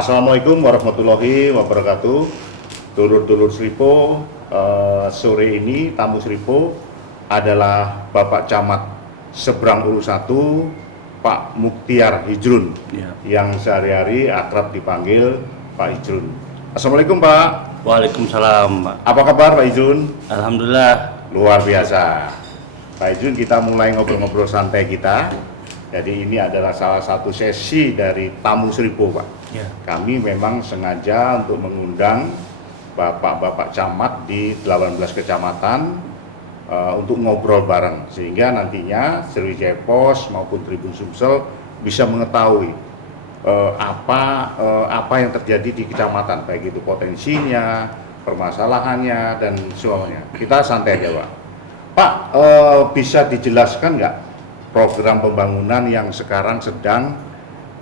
Assalamualaikum warahmatullahi wabarakatuh. Dulur-dulur Sripo, sore ini tamu Sripo adalah Bapak Camat Seberang Ulu 1, Pak Mukhtiar Hijrun, Ya. yang sehari-hari akrab dipanggil Pak Hijrun. Assalamualaikum Pak. Waalaikumsalam, Pak. Apa kabar Pak Hijrun? Alhamdulillah. Luar biasa. Pak Hijrun, kita mulai ngobrol-ngobrol santai kita. Jadi ini adalah salah satu sesi dari tamu Sripo, Pak. Ya. Kami memang sengaja untuk mengundang bapak-bapak camat di 18 kecamatan untuk ngobrol bareng, sehingga nantinya Sriwijaya Pos maupun Tribun Sumsel bisa mengetahui apa yang terjadi di kecamatan, baik itu potensinya, permasalahannya, dan semuanya. Kita santai aja, Pak. Pak, bisa dijelaskan nggak program pembangunan yang sekarang sedang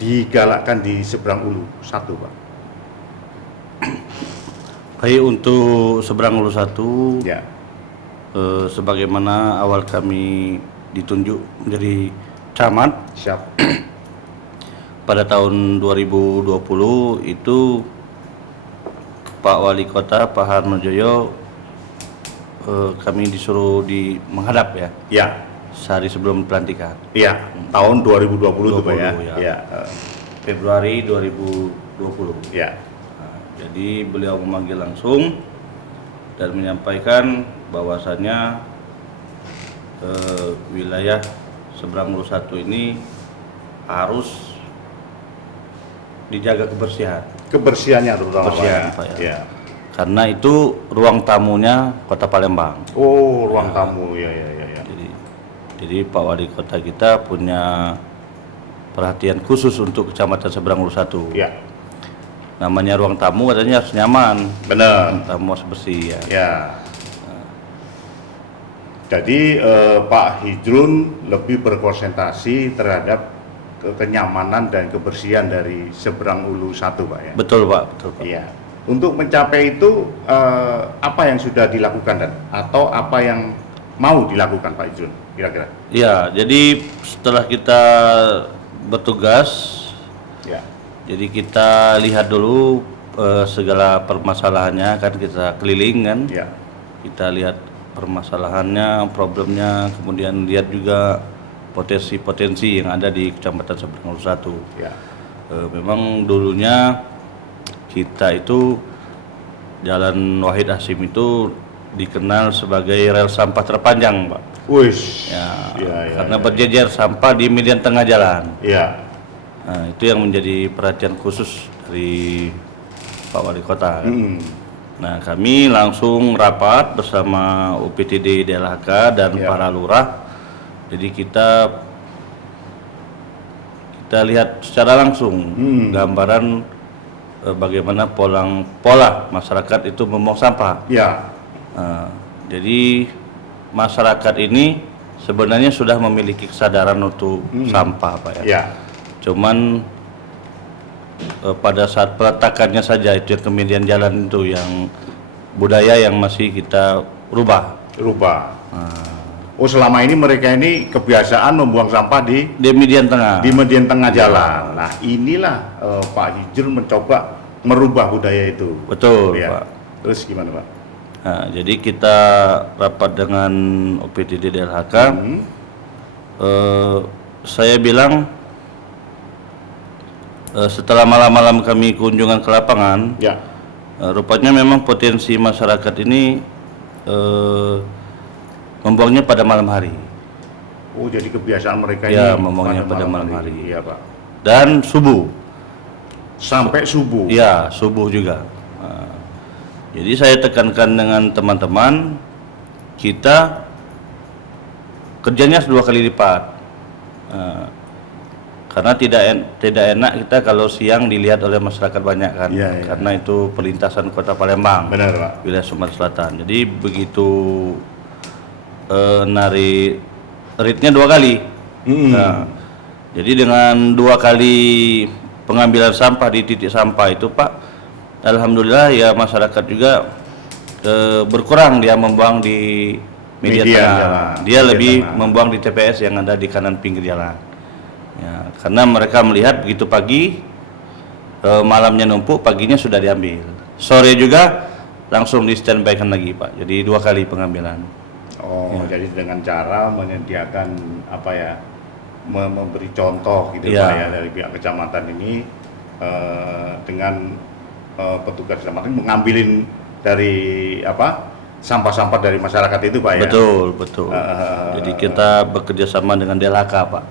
digalakkan di Seberang Ulu 1, Pak? Baik, untuk Seberang Ulu 1, Ya. sebagaimana awal kami ditunjuk menjadi camat Siap. pada tahun 2020 itu Pak Wali Kota Pak Harmojoyo kami disuruh menghadap ya, Ya. sehari sebelum pelantikan. Iya, tahun 2020 itu, Pak ya. 2020, ya. Iya. Februari 2020. Ya. Nah, jadi beliau memanggil langsung dan menyampaikan bahwasannya wilayah Seberang Ulu 1 ini harus dijaga kebersihan. Kebersihannya terutama, Kebersihan, Pak Pak, ya. ya. Iya. Karena itu ruang tamunya Kota Palembang. Oh, ruang tamu. Ya. Jadi Pak Wali Kota kita punya perhatian khusus untuk Kecamatan Seberang Ulu 1. Ya. Namanya ruang tamu katanya harus nyaman. Benar. Tamu harus bersih ya. Ya. Jadi Pak Hijrun lebih berkonsentrasi terhadap kenyamanan dan kebersihan dari Seberang Ulu 1, Pak ya. Betul Pak, betul Pak. Iya. Untuk mencapai itu apa yang sudah dilakukan atau apa yang mau dilakukan Pak Hijrun kira-kira? Ya, jadi setelah kita bertugas, Ya. jadi kita lihat dulu segala permasalahannya, kan kita keliling kan. Ya. Kita lihat permasalahannya, problemnya, kemudian lihat juga potensi-potensi yang ada di Kecamatan Seberang Ulu 1. Ya. Memang dulunya kita itu Jalan Wahid Hasyim itu dikenal sebagai rel sampah terpanjang, Pak. Wish. Ya, Ya. karena berjejer sampah di median tengah jalan. Ya. Nah, itu yang menjadi perhatian khusus dari Pak Wali Kota. Kan? Nah, kami langsung rapat bersama UPTD DLHK dan Ya. para lurah. Jadi kita lihat secara langsung gambaran bagaimana pola masyarakat itu membuang sampah. Ya. Nah, jadi masyarakat ini sebenarnya sudah memiliki kesadaran untuk sampah, Pak ya. Ya. Cuman pada saat peletakannya saja itu yang kemudian jalan itu yang budaya yang masih kita rubah. Oh, selama ini mereka ini kebiasaan membuang sampah di Median tengah. median tengah jalan. Nah, inilah Pak Hijrun mencoba merubah budaya itu. Betul, Ya. Pak. Terus gimana, Pak? Nah, jadi kita rapat dengan OPTD DLHK. Saya bilang setelah malam-malam kami kunjungan ke lapangan, Ya. rupanya memang potensi masyarakat ini membuangnya pada malam hari. Oh, jadi kebiasaan mereka Ya, ini membuangnya pada malam hari. Iya, Pak. Dan subuh. Sampai subuh. Ya, subuh juga. Nah, jadi saya tekankan dengan teman-teman, kita kerjanya 2 kali lipat. Karena tidak enak kita kalau siang dilihat oleh masyarakat banyak kan. Ya. Karena itu perlintasan Kota Palembang. Benar, Pak. Wilayah Sumatera Selatan. Jadi begitu nari ritnya 2 kali. Nah, jadi dengan 2 kali pengambilan sampah di titik sampah itu, Pak, alhamdulillah ya masyarakat juga berkurang dia membuang di median tengah. Jalan. Dia lebih Tengah. membuang di TPS yang ada di kanan pinggir jalan. Ya, karena mereka melihat begitu pagi malamnya numpuk, paginya sudah diambil. Sore juga langsung di standby-kan lagi Pak. Jadi 2 kali pengambilan. Oh, jadi dengan cara menyediakan apa ya, memberi contoh gitu Ya. Pak ya dari pihak kecamatan ini dengan petugas kecamatan mengambilin dari apa sampah-sampah dari masyarakat itu Pak ya. Betul, betul. Jadi kita bekerja sama dengan DLHK Pak.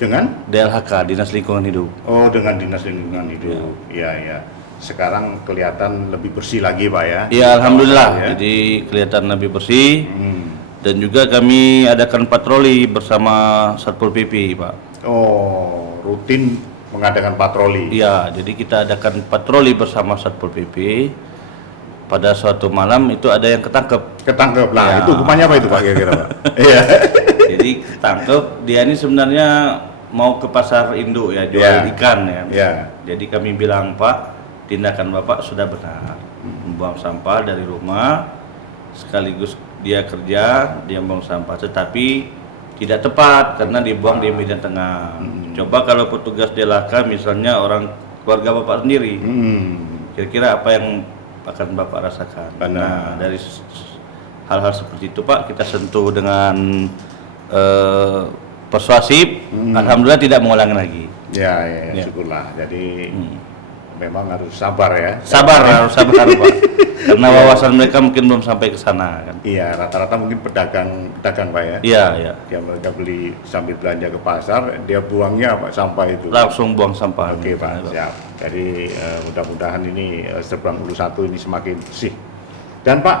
Dengan? DLHK, Dinas Lingkungan Hidup. Oh, dengan Dinas Lingkungan Hidup. Iya, iya. Sekarang kelihatan lebih bersih lagi Pak ya. Ya, alhamdulillah. Ya. Jadi kelihatan lebih bersih. Hmm. Dan juga kami adakan patroli bersama Satpol PP Pak. Oh, rutin mengadakan patroli. Iya, jadi kita adakan patroli bersama Satpol PP. Pada suatu malam itu ada yang ketangkep. Ketangkep lah. Ya. Itu hukumannya apa itu Pak kira-kira Pak? Iya. Jadi ketangkep, dia ini sebenarnya mau ke pasar induk ya, jual Ya. ikan ya. Ya. Jadi kami bilang, Pak, tindakan Bapak sudah benar. Membuang sampah dari rumah, sekaligus dia kerja, dia buang sampah, tetapi tidak tepat karena dibuang di medan tengah. Coba kalau petugas DLHK misalnya orang keluarga Bapak sendiri, kira-kira apa yang akan Bapak rasakan? Benar. Nah, dari hal-hal seperti itu Pak, kita sentuh dengan persuasif, alhamdulillah tidak mengulangi lagi. Ya, ya, Ya. syukurlah. Jadi memang harus sabar ya. Sabar, harus sabar Pak. Karena wawasan mereka mungkin belum sampai ke sana kan. Iya, rata-rata mungkin pedagang Pak ya. Iya, iya. Dia mereka beli sambil belanja ke pasar, dia buangnya Pak sampah itu. Langsung buang sampah. Oke Pak, siap. Jadi mudah-mudahan ini Seberang Ulu 1 ini semakin bersih. Dan Pak,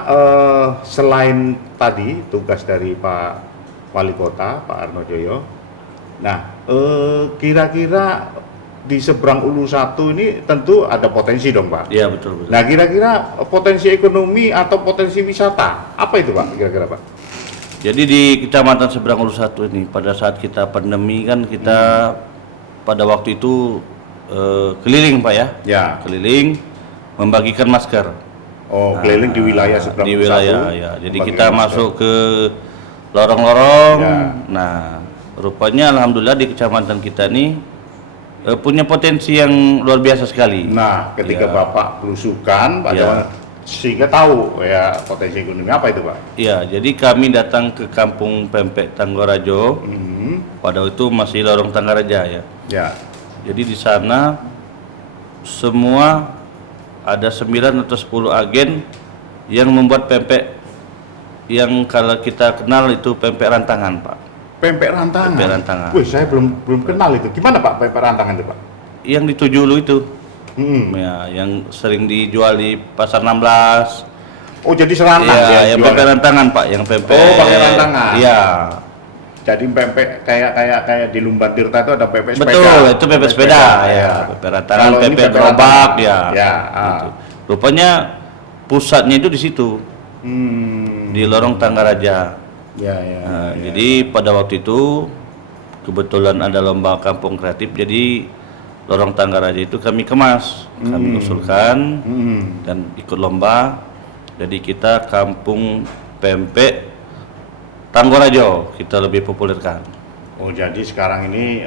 selain tadi tugas dari Pak Wali Kota, Pak Arno Joyo, nah kira-kira di Seberang Ulu 1 ini tentu ada potensi dong Pak. Iya, betul, betul. Nah kira-kira potensi ekonomi atau potensi wisata, apa itu Pak kira-kira Pak? Jadi di Kecamatan Seberang Ulu 1 ini pada saat kita pandemi kan kita pada waktu itu keliling Pak ya. Ya. Keliling membagikan masker. Oh, keliling di wilayah Seberang Di Ulu 1. wilayah ya. Jadi membagikan kita masker. masuk ke lorong-lorong. Ya. Nah, rupanya alhamdulillah di kecamatan kita ini punya potensi yang luar biasa sekali. Nah, ketika Ya. Bapak belusukan, Pak Ya. Jawan, sehingga tahu ya potensi ekonomi apa itu Pak? Iya, jadi kami datang ke Kampung Pempek Tanggorajo. Pada itu masih lorong Tanggaraja ya. Ya. Jadi di sana semua ada 9 atau 10 agen yang membuat pempek yang kalau kita kenal itu pempek rantangan, Pak. Pempek rantangan. Pempek rantangan. Wih, saya belum kenal itu. Gimana Pak pempek rantangan itu Pak? Yang di Tujulu itu. Hmm. Ya, yang sering dijual di Pasar 16. Oh, jadi serantang Iya, dia yang jualnya? pempek rantangan, Pak, yang pempek. Oh, pakai rantangan. Iya. Jadi pempek kayak di Lumban Tirta itu ada pempek sepeda. Betul, itu pempek sepeda ya. Pempek rantangan, Kalau ini pempek pempek gerobak rantangan. ya. Ya. Gitu. Rupanya pusatnya itu di situ, di lorong Tanggaraja. Ya, ya. Nah, jadi pada waktu itu kebetulan ada lomba kampung kreatif, jadi lorong Tanggaraja itu kami kemas, kami usulkan dan ikut lomba. Jadi kita kampung pempek Tanggorajo kita lebih populerkan. Oh, jadi sekarang ini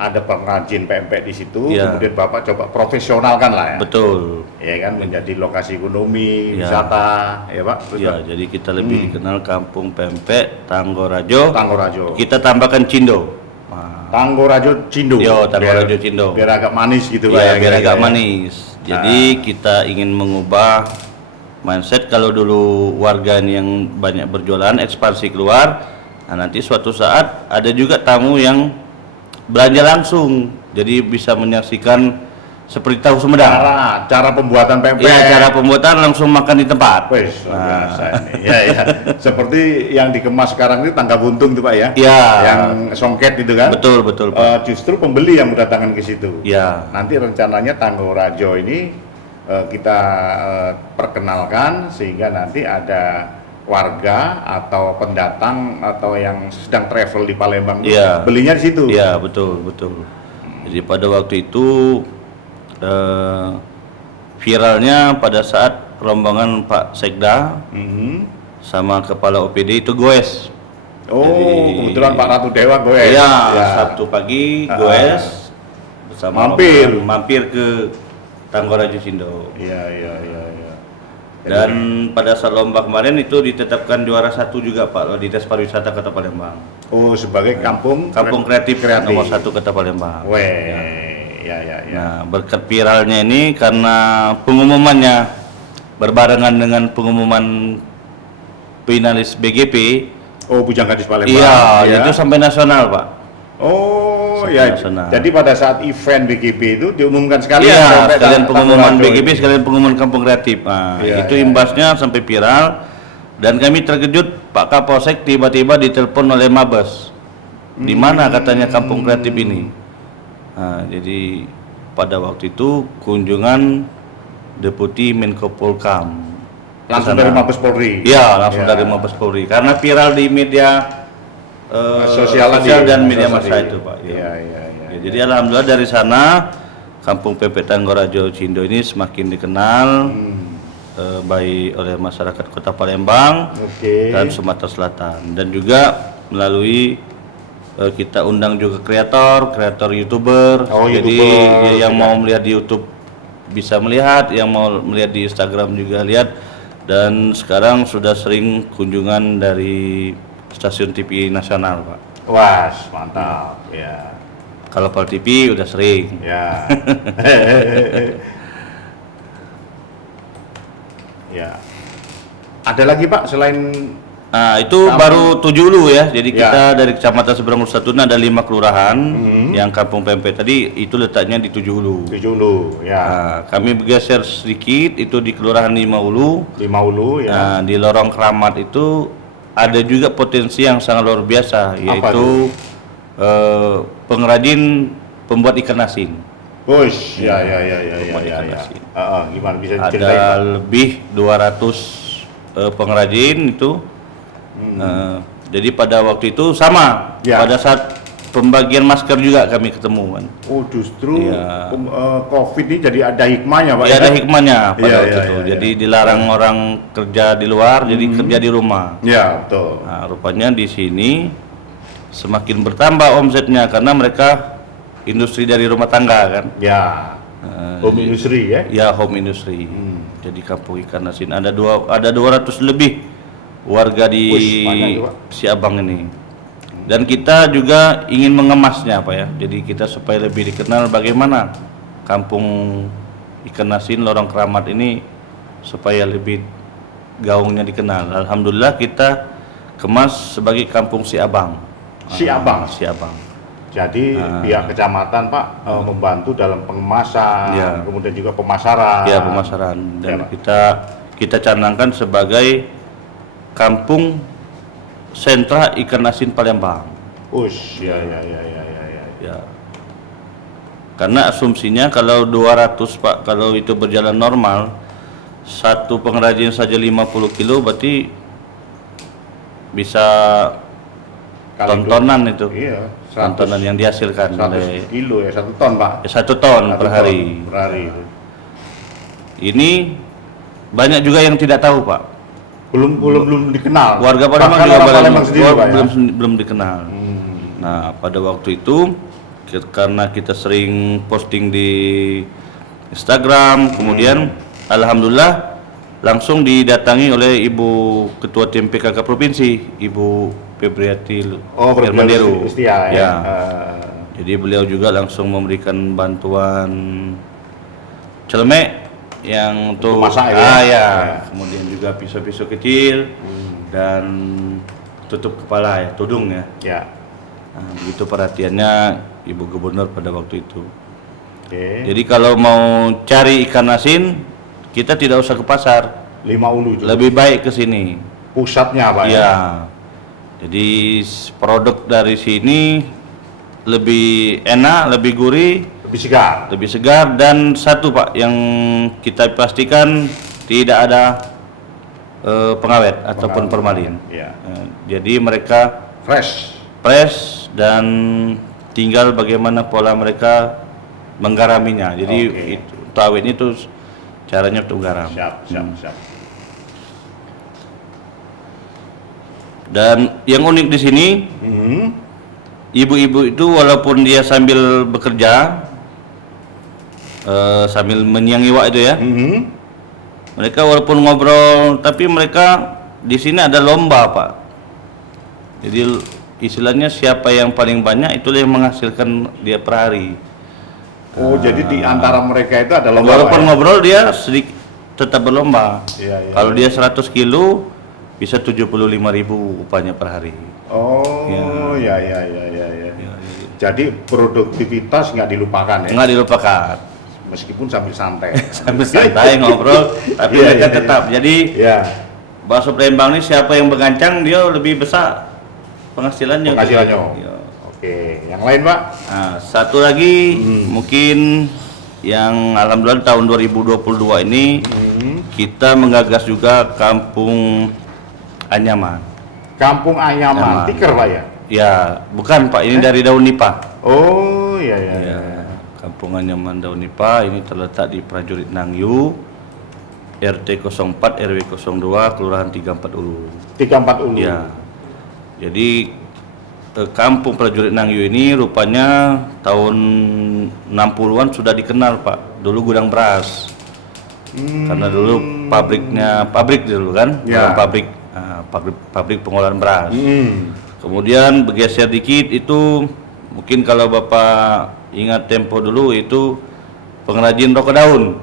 ada pengrajin pempek di situ, Ya. kemudian Bapak coba profesionalkan lah ya. Betul. Ya kan, menjadi lokasi ekonomi, Ya. wisata, ya Pak. Ya, jadi kita lebih dikenal kampung pempek Tanggorajo. Tanggorajo. Kita tambahkan Cindo. Nah, Tanggorajo Cindo. Yo, Tanggorajo Cindo. Biar agak manis gitu Pak ya, biar kira-kira agak ya. manis. Jadi kita ingin mengubah mindset kalau dulu warga yang banyak berjualan ekspansi keluar. Nah, nanti suatu saat ada juga tamu yang belanja langsung. Jadi bisa menyaksikan seperti tahu Sumedang. Cara pembuatan pempek. Ya, cara pembuatan langsung makan di tempat. Wes, luar biasa ini. Ya, ya. Seperti yang dikemas sekarang ini tangga buntung tuh Pak ya. Ya. Yang songket itu kan. Betul, betul, Pak. Justru pembeli yang berdatangan ke situ. Ya. Nanti rencananya Tanggorajo ini kita perkenalkan sehingga nanti ada warga atau pendatang atau yang sedang travel di Palembang Iya. belinya di situ. Iya, betul, betul. Jadi pada waktu itu viralnya pada saat rombongan Pak Sekda sama kepala OPD itu goes. Oh, Jadi- kebetulan Pak Ratu Dewa gue. Iya, Sabtu pagi goes bersama Mampir. rombongan mampir ke Tanggarajo Cindo. Iya. Dan pada saat lomba kemarin itu ditetapkan juara 1 juga Pak di Dinas Pariwisata Kota Palembang. Oh, sebagai kampung Kreatif nomor 1 Kota Palembang. Weh, ya. Nah, berkat viralnya ini karena pengumumannya berbarengan dengan pengumuman finalis BGP. Oh, Bujang Gadis Palembang. Iya, itu sampai nasional, Pak. Oh, Sampai ya. nasional. Jadi pada saat event BGP itu diumumkan sekalian. Iya, sampai sekalian pengumuman Tanggarajo BGP, itu. sekalian pengumuman Kampung Kreatif. Nah, Iya, itu iya, imbasnya sampai viral dan kami terkejut Pak Kapolsek tiba-tiba ditelepon oleh Mabes. Di mana katanya Kampung Kreatif ini? Nah, jadi pada waktu itu kunjungan Deputi Menko Polkam. Langsung dari Mabes Polri. Iya, langsung Ya. dari Mabes Polri. Karena viral di media Sosial dan di media medsos massa tadi. itu, Pak. Iya. Ya, jadi alhamdulillah dari sana Kampung PP Tanggarajo Cindo ini semakin dikenal baik oleh masyarakat Kota Palembang Oke. dan Sumatera Selatan, dan juga melalui kita undang juga kreator YouTuber. Oh, Jadi YouTuber, yang ya. mau melihat di YouTube bisa melihat, yang mau melihat di Instagram juga lihat, dan sekarang sudah sering kunjungan dari stasiun TV nasional, Pak. Was, mantap. Ya. Kalau Pal TV udah sering. Ya. Ya. Ada lagi Pak selain Nah, itu baru 7 Hulu ya. Jadi Ya. kita dari Kecamatan Seberang Satu ada 5 kelurahan yang Kampung Pempek tadi itu letaknya di 7 Hulu. Tujuh ya. Nah, kami bergeser sedikit itu di Kelurahan 5 Hulu. 5 Hulu ya. Nah, di Lorong Keramat itu ada juga potensi yang sangat luar biasa, yaitu pengrajin pembuat ikan asin. Bos, ya. Pembuat ikan asin. Gimana bisa Ada diceritain Pak? lebih 200 pengrajin itu. Jadi pada waktu itu sama, Ya. pada saat pembagian masker juga kami ketemu kan. Oh, justru Iya. COVID ini jadi ada hikmahnya Pak. Ya, ada hikmahnya pada Iya, waktu iya, itu. iya, Jadi dilarang orang kerja di luar, jadi kerja di rumah. Ya, betul. Nah, rupanya di sini semakin bertambah omsetnya karena mereka industri dari rumah tangga kan. Ya. Home industry ya. Ya, home industry. Jadi kampung ikan asin ada 200 lebih warga di Wih, banyak juga. Siabang ini. Dan kita juga ingin mengemasnya Pak ya. Jadi kita supaya lebih dikenal bagaimana kampung ikan asin Lorong Keramat ini supaya lebih gaungnya dikenal. Alhamdulillah kita kemas sebagai kampung Siabang. Siabang. Siabang. Jadi pihak kecamatan Pak membantu dalam pengemasan, Ya. kemudian juga pemasaran. Ya, pemasaran, dan Ya, Pak. kita canangkan sebagai kampung sentra ikan asin Palembang. Ush, ya. Ya. Karena asumsinya kalau 200 Pak, kalau itu berjalan normal, satu pengrajin saja 50 kilo berarti bisa Kali tontonan itu. Iya, Tontonan yang dihasilkan 100 oleh kilo ya, 1 ton Pak. 1 ton 1 per ton hari. Per hari itu. Ini banyak juga yang tidak tahu Pak. Belum dikenal. Warga Bahkan Palembang juga orang Palembang sendiri Pak ya. belum dikenal. Nah, pada waktu itu karena kita sering posting di Instagram, kemudian alhamdulillah langsung didatangi oleh Ibu Ketua Tim PKK Provinsi, Ibu Febriati Hermanderu. Istia ya. Jadi beliau juga langsung memberikan bantuan celemek yang untuk masak ya? ya. Kemudian juga pisau-pisau kecil dan tutup kepala ya, tudung ya. Ya. Nah, begitu perhatiannya Ibu Gubernur pada waktu itu. Oke. Jadi kalau mau cari ikan asin, kita tidak usah ke pasar, 5 Hulu juga. lebih baik ke sini. Pusatnya Pak ya. Ya. Jadi produk dari sini lebih enak, lebih gurih, Lebih segar. dan satu Pak yang kita pastikan tidak ada pengawet ataupun formalin. Ya. Jadi mereka fresh dan tinggal bagaimana pola mereka menggaraminya. Jadi Oke. itu awetnya itu caranya untuk garam. Siap. Dan yang unik di sini, ibu-ibu itu walaupun dia sambil bekerja, sambil menyiang iwak itu ya. Mhm. Mereka walaupun ngobrol, tapi mereka di sini ada lomba Pak. Jadi istilahnya siapa yang paling banyak itulah yang menghasilkan dia per hari. Oh, jadi di antara mereka itu ada lomba. Walaupun Pak, ya? ngobrol dia sedikit tetap berlomba. Iya, iya. Kalau dia 100 kilo bisa 75.000 upahnya per hari. Oh, ya, ya, ya, ya, ya. Jadi produktivitas nggak dilupakan ya, Nggak dilupakan. meskipun sambil santai. Sambil santai ngobrol, tapi Iya, mereka iya, tetap. Jadi Ya, bakso Palembang ini siapa yang bergancang dia lebih besar penghasilannya. penghasilannya. Iya. Oke, yang lain Pak? Nah, satu lagi mungkin yang alhamdulillah tahun 2022 ini kita menggagas juga Kampung Anyaman. Kampung Anyaman, Anyaman. Tikar Pak ya? Ya, bukan Pak, ini dari daun nipah. Oh, ya, ya, ya. Ya, Kampung Anyaman daun nipah ini terletak di Prajurit Nangyu, RT 04 RW 02 Kelurahan 34 Ulu. 34 Ulu. Ya. Jadi Kampung Prajurit Nangyu ini rupanya tahun 60-an sudah dikenal Pak. Dulu gudang beras. Karena dulu pabrik dulu kan, Ya. bukan pabrik pengolahan beras. Hmm. Kemudian bergeser dikit itu mungkin kalau Bapak ingat tempo dulu itu pengrajin rokok daun.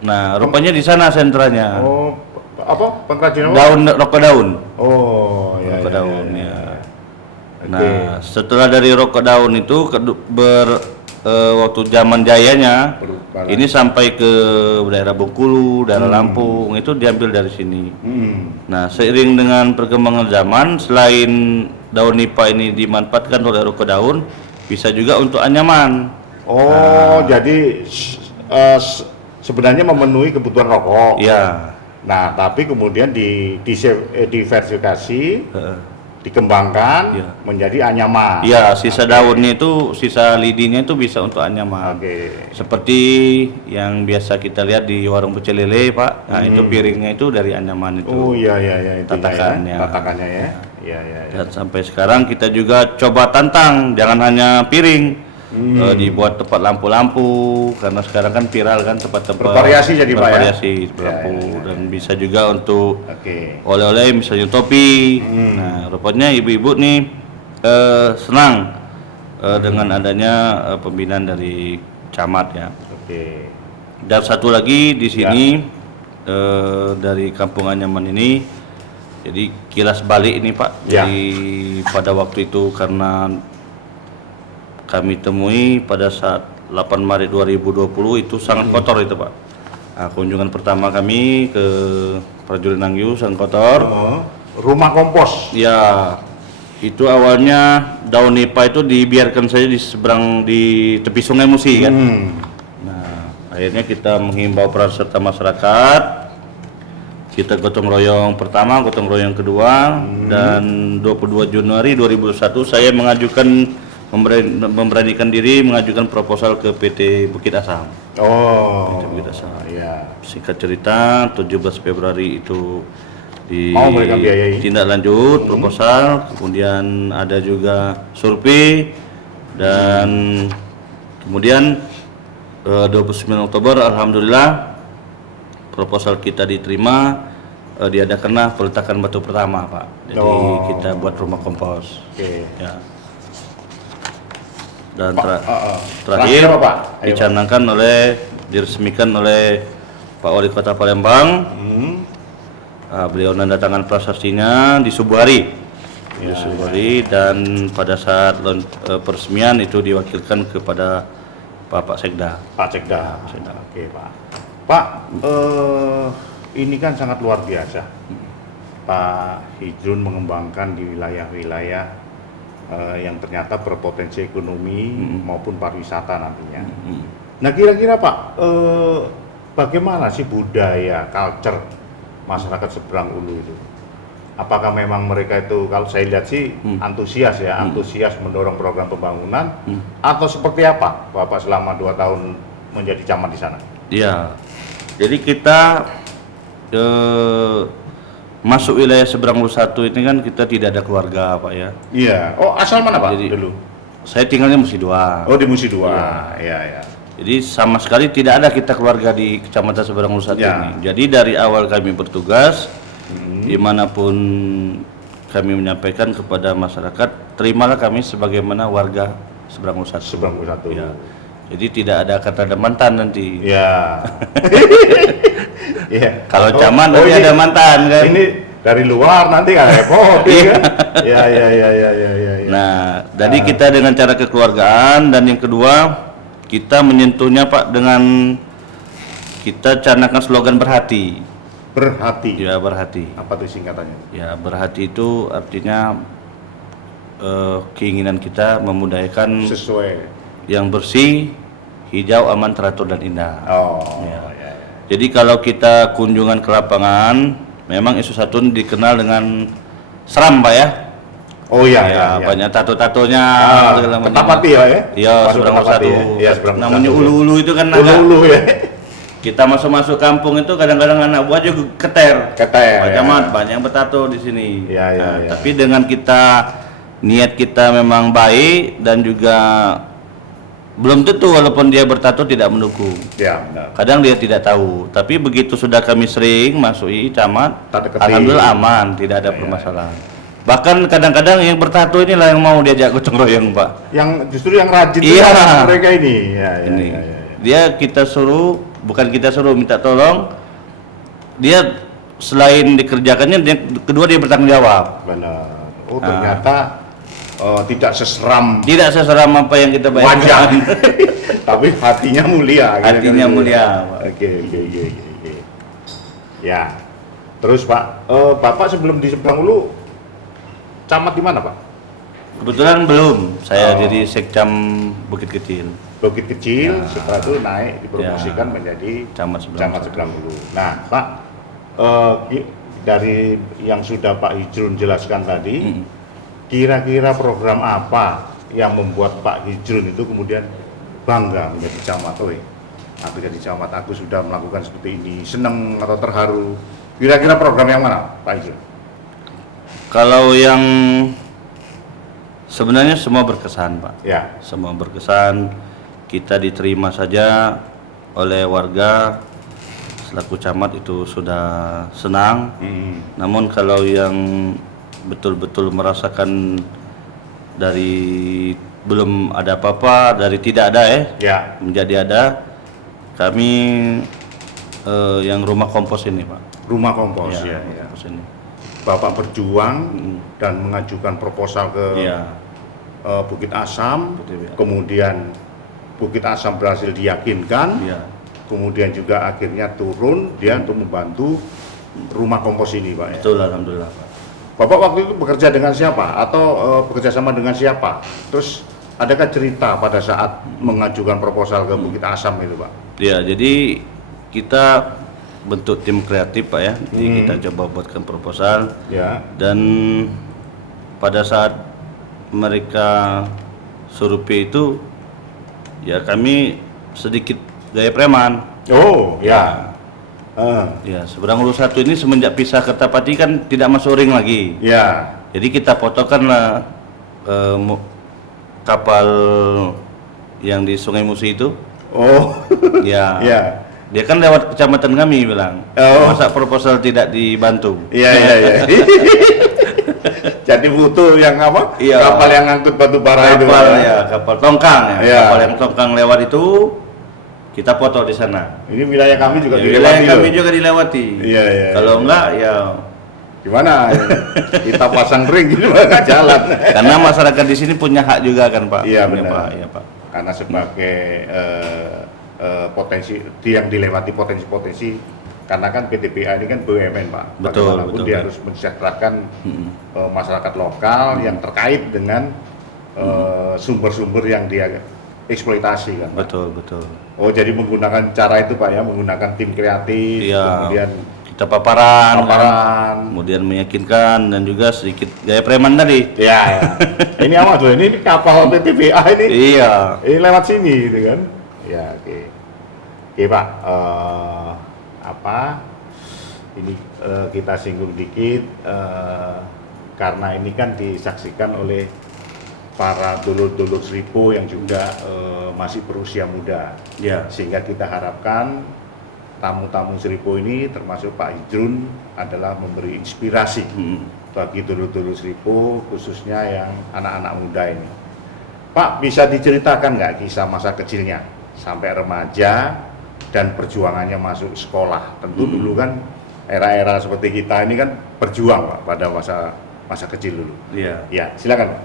Nah, rupanya di sana sentranya. Oh, apa? Pengrajin apa? Daun rokok daun. Oh, ya, Rokok ya, daun ya, ya. ya. Nah, setelah dari rokok daun itu waktu zaman jayanya Perubahan. ini sampai ke daerah Bengkulu, daerah Lampung itu diambil dari sini. Nah, seiring dengan perkembangan zaman, selain daun nipah ini dimanfaatkan oleh rokok daun, bisa juga untuk anyaman. Oh, jadi sebenarnya memenuhi kebutuhan rokok. Ya, Nah, tapi kemudian diversifikasi, dikembangkan Iya. menjadi anyaman. ya sisa daunnya itu, sisa lidinya itu bisa untuk anyaman. Oke. Seperti yang biasa kita lihat di warung pecel lele, Pak. Nah, itu piringnya itu dari anyaman itu. Oh, iya, iya, iya, itu Tatakannya. ya. Tatakannya ya. Iya, iya, iya. Dan sampai sekarang kita juga coba tantang, jangan hanya piring. Dibuat tempat lampu-lampu karena sekarang kan viral kan tempat-tempat Bervariasi jadi, Pak, ya? bervariasi Ya, lampu ya, ya. dan bisa juga untuk Oke. oleh-oleh misalnya topi. Nah, rupanya ibu-ibu nih senang dengan adanya pembinaan dari camat ya. Oke. Dan satu lagi di sini dari Kampung Anyaman ini, jadi kilas balik ini Pak. Ya. Jadi pada waktu itu karena kami temui pada saat 8 Maret 2020 itu sangat kotor itu Pak. Nah, kunjungan pertama kami ke Prajurit Nangyu sangat kotor. Oh, rumah kompos. Ya, itu awalnya daun nipah itu dibiarkan saja di seberang di tepi Sungai Musi kan. Nah, akhirnya kita menghimbau peran serta masyarakat. Kita gotong royong pertama, gotong royong kedua, dan 22 Januari 2021 saya memberanikan diri mengajukan proposal ke PT Bukit Asam. Oh. PT Bukit Asam. Iya. Singkat cerita, 17 Februari itu Mau mereka biayai? tindak lanjut proposal, kemudian ada juga survei, dan kemudian 29 Oktober alhamdulillah proposal kita diterima, diadakanlah peletakan batu pertama Pak. Jadi kita buat rumah kompos. Oke. Ya. Dan Terakhir apa, Pak? Ayo, Pak. dicanangkan diresmikan oleh Pak Wali Kota Palembang. Beliau menandatangan prasastinya di subuh hari. Di subuh hari, dan pada saat peresmian itu diwakilkan kepada Pak Sekda. Pak Cekda. Oke, Pak. Pak, ini kan sangat luar biasa. Pak Hijrun mengembangkan di wilayah-wilayah yang ternyata berpotensi ekonomi maupun pariwisata nantinya. Nah, kira-kira Pak, bagaimana sih budaya, culture masyarakat seberang Ulu itu? Apakah memang mereka itu, kalau saya lihat sih antusias ya, antusias mendorong program pembangunan, atau seperti apa Bapak selama 2 tahun menjadi camat di sana? Iya. Jadi kita masuk wilayah seberang Ulu 1 ini kan kita tidak ada keluarga Pak ya. Iya. Oh, asal mana Pak Jadi, dulu? Saya tinggalnya Musi 2. Oh, di Musi 2. Iya, iya. Jadi sama sekali tidak ada kita keluarga di Kecamatan Seberang Ulu Satu Ya. ini. Jadi dari awal kami bertugas, dimanapun kami menyampaikan kepada masyarakat, terimalah kami sebagaimana warga Seberang Ulu Satu. Seberang Ulu Satu. Ya. Jadi tidak ada kata ada mantan nanti. Ya. Iya. Kalau camat nanti ini- ada mantan kan. Ini dari luar nanti kan repot ya kan? Ya. Nah, jadi kita dengan cara kekeluargaan, dan yang kedua kita menyentuhnya Pak dengan kita canangkan slogan berhati. Berhati. Ya, berhati. Apa tuh singkatannya? Ya, berhati itu artinya keinginan kita memudayakan Sesuai. yang bersih, hijau, aman, teratur dan indah. Oh. Ya. Ya. Jadi kalau kita kunjungan ke lapangan, memang Isu Satun dikenal dengan seram Pak ya. Oh iya, Ya, banyak tato-tatonya. segala macam. Ketapati ya? Iya, Masuk Seberang Ulu Ketapati Satu. ya? Iya, Seberang Ulu Namanya Satu. ulu-ulu itu kan agak- Ulu-ulu ya. kita masuk kampung itu kadang-kadang anak buah juga keter. Keter, Pak ya. Camat banyak yang bertato di sini. Iya, iya, Nah, iya. Tapi dengan kita niat kita memang baik, dan juga belum tentu walaupun dia bertato tidak mendukung. Ya, benar. Kadang dia tidak tahu. Tapi begitu sudah kami sering masuki camat, Tak deketi. alhamdulillah aman, tidak ada permasalahan. Bahkan kadang-kadang yang bertato inilah yang mau diajak gotong royong, Pak. Yang justru yang rajin Iya. itu mereka ini. Ya, ya, Ini ya, ya, ya. dia kita suruh, bukan kita suruh minta tolong, dia selain dikerjakannya, kedua dia bertanggung jawab. Benar. Oh, ternyata tidak seseram Tidak seseram apa yang kita wajah, bayangkan. tapi hatinya mulia. Hatinya mulia, Pak. Oke. Ya. Terus Pak, Bapak sebelum di Seberang Ulu, camat di mana Pak? Kebetulan belum, saya Oh. jadi sekcam Bukit Kecil, Bukit Kecil, Ya. setelah itu naik dipromosikan Ya. menjadi Camat Seberang camat Ulu. Seberang Ulu. Nah Pak, dari yang sudah Pak Hijrun jelaskan tadi, Mm. kira-kira program apa yang membuat Pak Hijrun itu kemudian bangga menjadi camat? Aku jadi camat, aku sudah melakukan seperti ini, senang atau terharu. Kira-kira program yang mana Pak Hijrun? Kalau yang sebenarnya semua berkesan, Pak. Ya, Semua berkesan, kita diterima saja oleh warga selaku camat itu sudah senang. Namun kalau yang betul-betul merasakan dari belum ada apa-apa, dari tidak ada ya, menjadi ada, kami yang rumah kompos ini, Pak. rumah kompos Ya, ya, rumah ya. kompos ini. Bapak berjuang dan mengajukan proposal ke Iya. Bukit Asam, Betul, ya. kemudian Bukit Asam berhasil diyakinkan, Iya. kemudian juga akhirnya turun dia untuk membantu rumah kompos ini Pak ya. Betul, alhamdulillah, Pak. Bapak waktu itu bekerja dengan siapa atau bekerja sama dengan siapa? Terus adakah cerita pada saat mengajukan proposal ke Bukit Asam itu Pak? Ya, jadi kita bentuk tim kreatif, Pak ya. Jadi kita coba buatkan proposal, Ya, dan pada saat mereka survei itu ya kami sedikit gaya preman. oh ya, Ya, Seberang Ulu Satu ini semenjak pisah Kertapati kan tidak masuk ring lagi. ya, Jadi kita fotokanlah kapal yang di Sungai Musi itu. oh, Ya. ya. Dia kan lewat kecamatan kami bilang. Oh. Masa proposal tidak dibantu? Iya. Jadi butuh yang apa? Iya. Kapal yang ngangkut batu bara itu. Kapal ya, kapal tongkang ya. Iya. Kapal yang tongkang lewat itu kita foto di sana. Ini wilayah kami juga Ya, dilewati wilayah kami loh. juga dilewati. Iya. Kalau enggak ya, Gimana? Kita pasang ring gimana jalan? karena masyarakat di sini punya hak juga kan, Pak. Iya, Punya benar. Pak. Iya, Pak. Karena sebagai potensi yang dilewati potensi-potensi, karena kan PTPA ini kan BUMN Pak. Betul, Bagaimanapun betul, dia kan. harus mensejahterakan masyarakat lokal yang terkait dengan sumber-sumber yang dia eksploitasi kan. Pak. Betul. Oh jadi menggunakan cara itu Pak ya, menggunakan tim kreatif, Iya. kemudian Kita paparan. paparan. Kemudian meyakinkan, dan juga sedikit gaya preman tadi. Ya. Ini apa tuh? Ini kapal PTPA ini. Iya. Ini lewat sini gitu kan. Ya, oke. Oke, Pak. Ini kita singgung dikit karena ini kan disaksikan oleh para dulur-dulur Seripo yang juga masih berusia muda. Ya. Sehingga kita harapkan tamu-tamu Seripo ini termasuk Pak Idrun adalah memberi inspirasi bagi dulur-dulur Seripo, khususnya yang anak-anak muda ini. Pak, bisa diceritakan nggak kisah masa kecilnya sampai remaja dan perjuangannya masuk sekolah? Tentu dulu kan era-era seperti kita ini kan berjuang Pak pada masa kecil dulu. Iya. Ya, silakan Pak.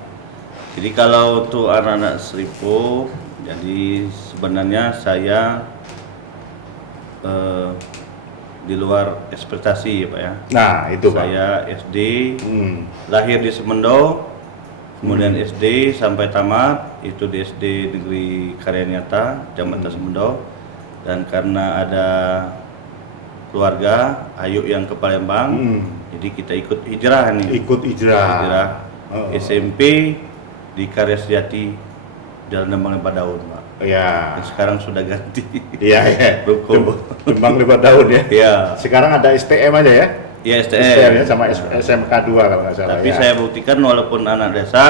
Jadi kalau untuk anak-anak Seripo, jadi sebenarnya saya di luar ekspektasi ya Pak ya. Nah, itu Pak. Saya SD, lahir di Semendo, kemudian SD sampai tamat itu di SD Negeri Karyanyata, Kecamatan Semendo. Dan karena ada keluarga Ayu yang ke Palembang, jadi kita ikut hijrah nih. Ikut hijrah. SMP di Karya Sejati, Jalan Dembang Lima Daun Pak. Ya. Dan sekarang sudah ganti. Iya, iya. Ruko. Dembang 5 tahun ya. Iya. Sekarang ada STM aja ya. Ya STM ya STM. sama SMK 2 kalau nggak salah. Tapi ya. saya buktikan walaupun anak desa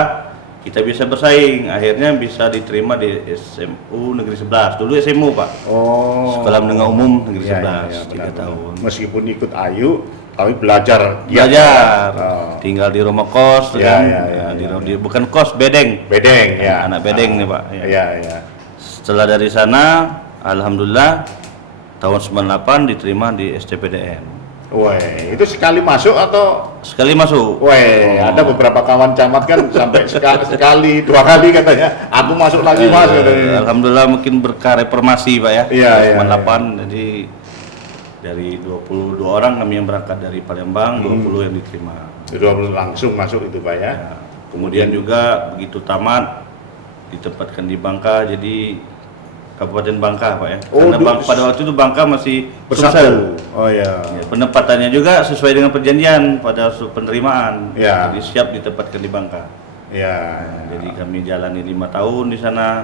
kita bisa bersaing, akhirnya bisa diterima di SMU Negeri 11. Dulu SMU Pak. Oh. Sekolah Menengah Umum Negeri Iya, 11, iya, 3 benar-benar. tahun. Meskipun ikut Ayu, tapi belajar. Belajar, Oh. tinggal di rumah kos, Iya, kan? iya, iya, Di bukan kos, bedeng. Bedeng ya. Anak bedeng nih Pak. Ya. Iya, iya. Setelah dari sana, alhamdulillah tahun 98 diterima di STPDN. Wah, itu sekali masuk atau Sekali masuk. wah, ada beberapa kawan camat kan sampai sekali, 2 kali katanya. Aku masuk lagi Mas katanya. Alhamdulillah mungkin berkah reformasi Pak ya. Iya, iya, 98 jadi dari 22 orang kami yang berangkat dari Palembang, 20 yang diterima. 20 langsung masuk itu Pak ya. Ya. Kemudian juga begitu tamat ditempatkan di Bangka, jadi Kabupaten Bangka Pak ya. Oh, Karena dulu- pada waktu itu Bangka masih Sumsel. Bersatu. Oh ya. Ya, penempatannya juga sesuai dengan perjanjian pada penerimaan. Ya. Jadi siap ditempatkan di Bangka. Ya. Jadi kami jalani 5 tahun di sana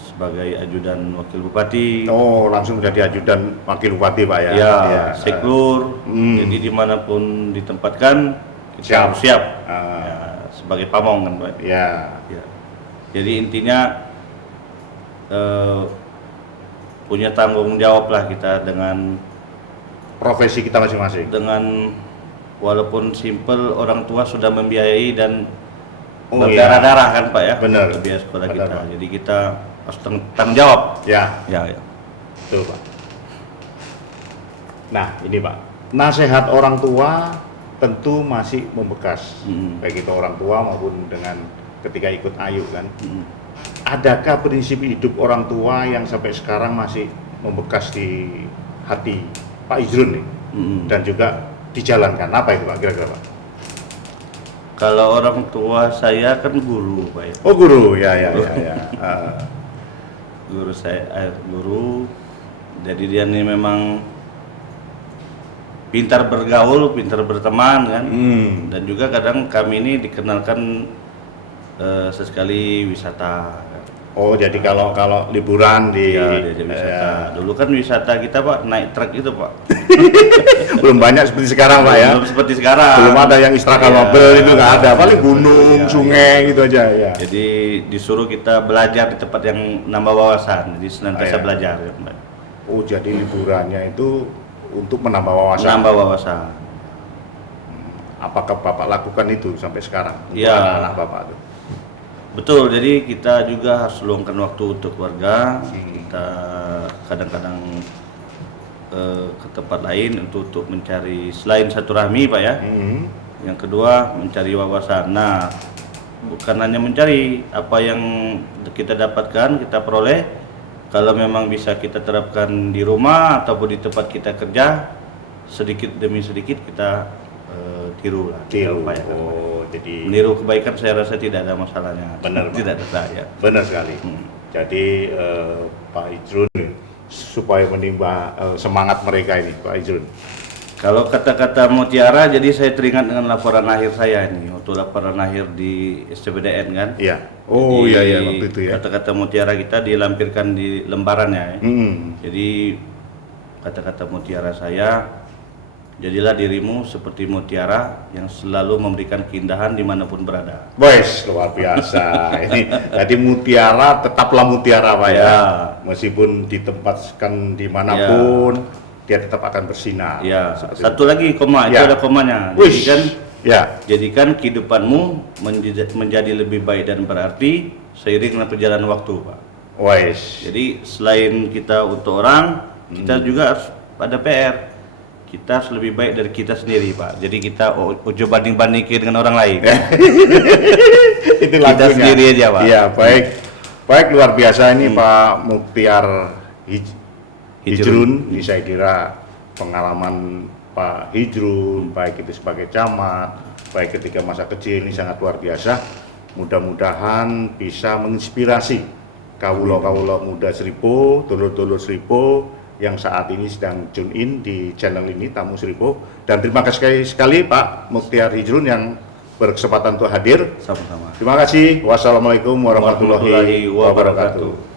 sebagai ajudan wakil bupati. Oh, langsung menjadi ajudan wakil bupati Pak ya. Ya, seklur. Jadi dimanapun ditempatkan kita Siap. harus siap. Ah. Ya, sebagai pamong kan Pak. Ya. Ya. Jadi intinya punya tanggung jawab lah kita dengan Profesi kita masing-masing. walaupun simple orang tua sudah membiayai dan Oh, berdarah-darah kan Pak ya. Benar. Untuk biaya sekolah Benar, kita. Pak. Jadi kita harus tanggung jawab. Ya, Ya, ya. betul Pak. Nah, ini Pak. Nasihat orang tua tentu masih membekas. Baik itu orang tua maupun dengan ketika ikut Ayu kan. Adakah prinsip hidup orang tua yang sampai sekarang masih membekas di hati Pak Idrun nih? Dan juga dijalankan? Apa itu Pak kira-kira Pak? Kalau orang tua saya kan guru Pak ya. Oh guru, ya. Guru saya guru. Jadi dia nih memang pintar bergaul, pintar berteman kan. Dan juga kadang kami ini dikenalkan sesekali wisata. Oh jadi kalau liburan di Ya, diajak wisata. Dulu kan wisata kita Pak naik truk itu Pak. belum banyak seperti sekarang Pak ya. Belum seperti sekarang. Belum ada yang Instagramable itu nggak ada. Paling gunung, sungai gitu aja ya. Jadi disuruh kita belajar di tempat yang nambah wawasan. Jadi senantiasa iya. belajar ya, Pak. Oh jadi liburannya itu untuk menambah wawasan. Nambah wawasan. Apakah Bapak lakukan itu sampai sekarang? Untuk Iya. anak-anak Bapak itu? Betul, jadi kita juga harus luangkan waktu untuk keluarga. Kita kadang-kadang ke tempat lain untuk mencari selain silaturahmi Pak ya. Yang kedua mencari wawasan. Nah, bukan hanya mencari apa yang kita dapatkan, kita peroleh. Kalau memang bisa kita terapkan di rumah ataupun di tempat kita kerja, sedikit demi sedikit kita tiru lah. Tiru. Kita upayakan. Oh jadi Meniru kebaikan saya rasa tidak ada masalahnya. Benar, Pak. Tidak ada ya. benar sekali. Jadi Pak Idrun supaya menimba semangat mereka ini Pak Idrun. Kalau kata-kata mutiara, jadi saya teringat dengan laporan akhir saya ini, waktu laporan akhir di SCBDN kan. Iya. Oh Jadi, iya waktu itu ya. Kata-kata mutiara kita dilampirkan di lembarannya. Ya. Jadi kata-kata mutiara saya, Jadilah dirimu seperti mutiara yang selalu memberikan keindahan dimanapun berada. Wes, luar biasa. Ini jadi mutiara tetaplah mutiara Pak ya. Ya. Meskipun ditempatkan dimanapun, dia tetap akan bersinar. Ya, Seperti satu lagi koma, itu Ya. ada komanya. Wish. Jadikan kehidupanmu menjadi lebih baik dan berarti seiring dengan perjalanan waktu, Pak. Wes. Jadi selain kita untuk orang, kita juga harus ada PR. Kita harus lebih baik dari kita sendiri, Pak. Jadi kita ojo banding-bandingkan dengan orang lain. Itu Kita lagunya. sendiri aja, Pak. Iya, baik. Baik, luar biasa ini Pak Muktiar Hijrun. Ini saya kira pengalaman Pak Hijrun, baik itu sebagai camat, baik ketika masa kecil ini sangat luar biasa. Mudah-mudahan bisa menginspirasi kawula-kawula muda Seripo, dulur-dulur Seripo yang saat ini sedang tune in di channel ini Tamu Seripo. Dan terima kasih sekali Pak Muktiar Hijrun yang berkesempatan untuk hadir. Sama-sama. Terima kasih. Wassalamualaikum warahmatullahi wabarakatuh.